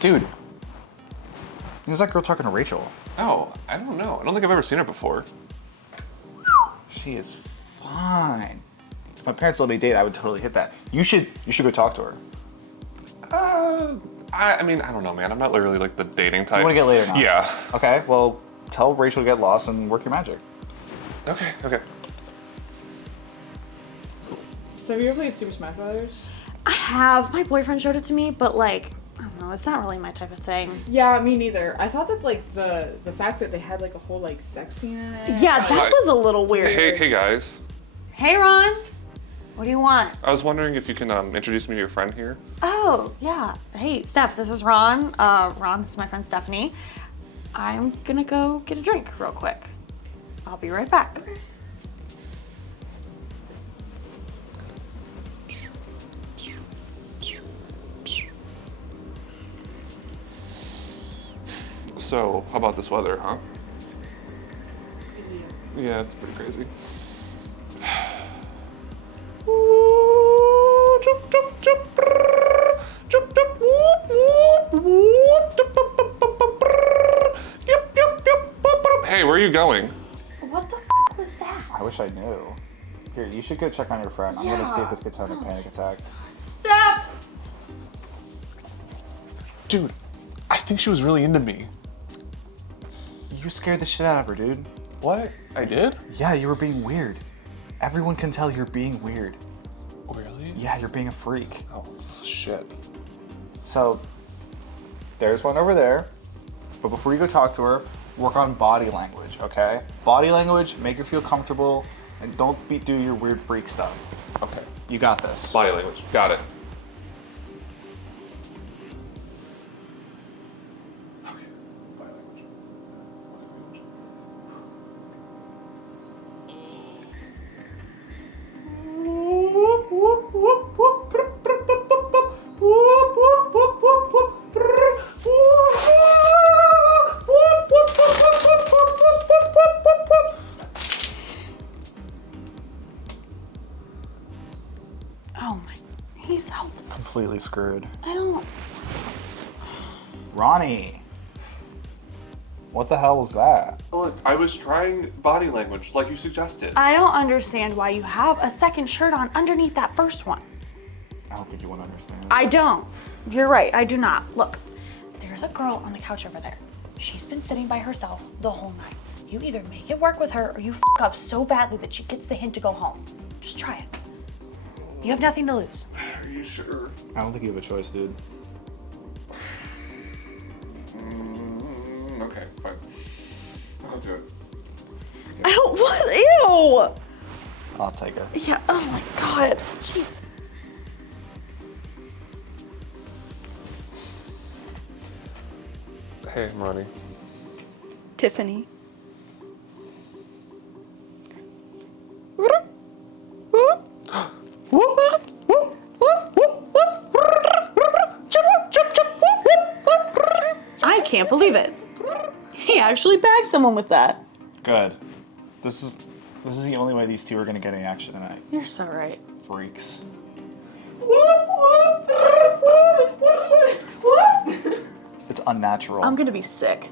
Dude. Who's that girl talking to Rachel? Oh, I don't know. I don't think I've ever seen her before. She is fine. If my parents let me date, I would totally hit that. You should go talk to her. I mean, I don't know, man. I'm not really like the dating type. You want to get laid or not? Yeah. Okay, well, tell Rachel to get lost and work your magic. Okay. So have you ever played Super Smash Brothers? I have. My boyfriend showed it to me, but like, I don't know, it's not really my type of thing. Yeah, me neither. I thought that like the fact that they had like a whole like sex scene in it. Yeah, like, that was a little weird. Hey guys. Hey, Ron. What do you want? I was wondering if you can introduce me to your friend here. Oh, yeah. Hey, Steph, this is Ron. Ron, this is my friend Stephanie. I'm gonna go get a drink real quick. I'll be right back. So, how about this weather, huh? crazy. Yeah, it's pretty crazy. Hey, where are you going? What the was that? I wish I knew. Here, you should go check on your friend. I'm gonna see if this kid's having a panic attack. Steph! Dude, I think she was really into me. You scared the shit out of her, dude. What? I did? Yeah, you were being weird. Everyone can tell you're being weird. Really? Yeah, you're being a freak. Oh, shit. So, there's one over there. But before you go talk to her, work on body language, okay? Body language, make her feel comfortable, and don't do your weird freak stuff. Okay. You got this. Body language. Got it. Okay. Body language. Oh my, he's so, Completely screwed. I don't, Ronnie! What the hell was that? Look, I was trying body language like you suggested. I don't understand why you have a second shirt on underneath that first one. I don't think you want to understand. I don't. You're right, I do not. Look, there's a girl on the couch over there. She's been sitting by herself the whole night. You either make it work with her or you f up so badly that she gets the hint to go home. Just try it. You have nothing to lose. Are you sure? I don't think you have a choice, dude. Okay, fine. I'll do it. I don't want, ew! I'll take her. Yeah, oh my God, jeez. Hey, I'm Ronnie. Tiffany. I can't believe it. He actually bagged someone with that. Good. This is the only way these two are gonna get any action tonight. You're so right. Freaks. It's unnatural. I'm gonna be sick.